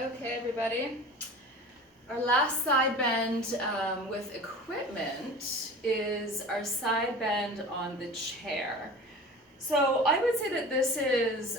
Okay, everybody. Our last side bend with equipment is our side bend on the chair. So I would say that this is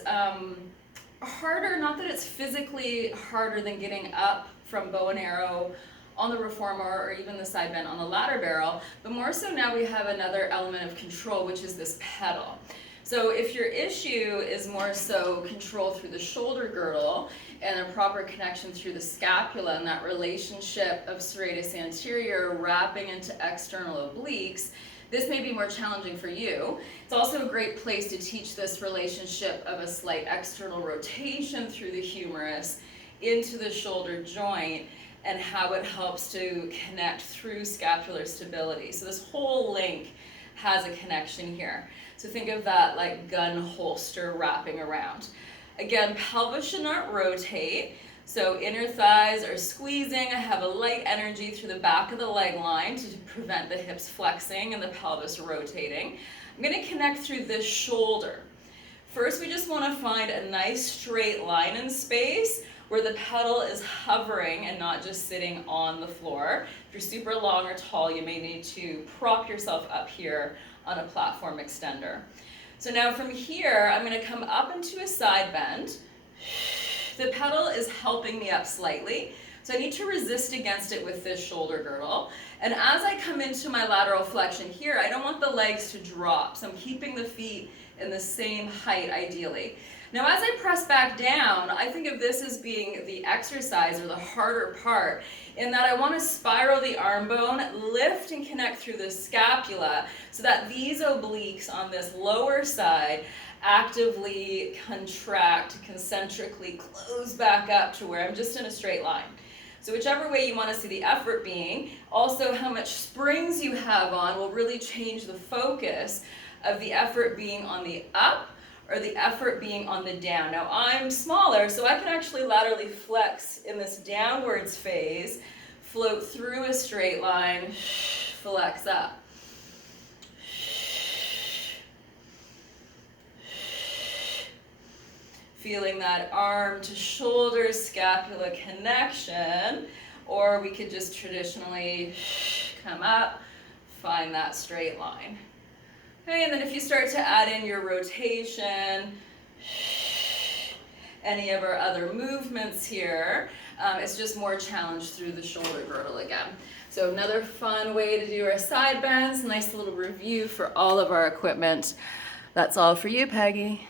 harder, not that it's physically harder than getting up from bow and arrow on the reformer or even the side bend on the ladder barrel, but more so now we have another element of control, which is this pedal. So if your issue is more so control through the shoulder girdle and a proper connection through the scapula and that relationship of serratus anterior wrapping into external obliques, this may be more challenging for you. It's also a great place to teach this relationship of a slight external rotation through the humerus into the shoulder joint and how it helps to connect through scapular stability. So this whole link has a connection here. So think of that like gun holster wrapping around. Again, pelvis should not rotate. So inner thighs are squeezing. I have a light energy through the back of the leg line to prevent the hips flexing and the pelvis rotating. I'm going to connect through this shoulder. First, we just want to find a nice straight line in space where the pedal is hovering and not just sitting on the floor. If you're super long or tall, you may need to prop yourself up here on a platform extender. So now from here, I'm going to come up into a side bend. The pedal is helping me up slightly, so I need to resist against it with this shoulder girdle. And as I come into my lateral flexion here, I don't want the legs to drop, so I'm keeping the feet in the same height ideally. Now as I press back down, I think of this as being the exercise or the harder part in that I want to spiral the arm bone, lift and connect through the scapula so that these obliques on this lower side actively contract, concentrically close back up to where I'm just in a straight line. So whichever way you want to see the effort being, also how much springs you have on will really change the focus of the effort being on the up or the effort being on the down. Now I'm smaller, so I can actually laterally flex in this downwards phase, float through a straight line, flex up. Feeling that arm to shoulder scapula connection, or we could just traditionally come up, find that straight line. Okay, and then if you start to add in your rotation, any of our other movements here, it's just more challenged through the shoulder girdle again. So another fun way to do our side bends, nice little review for all of our equipment. That's all for you, Peggy.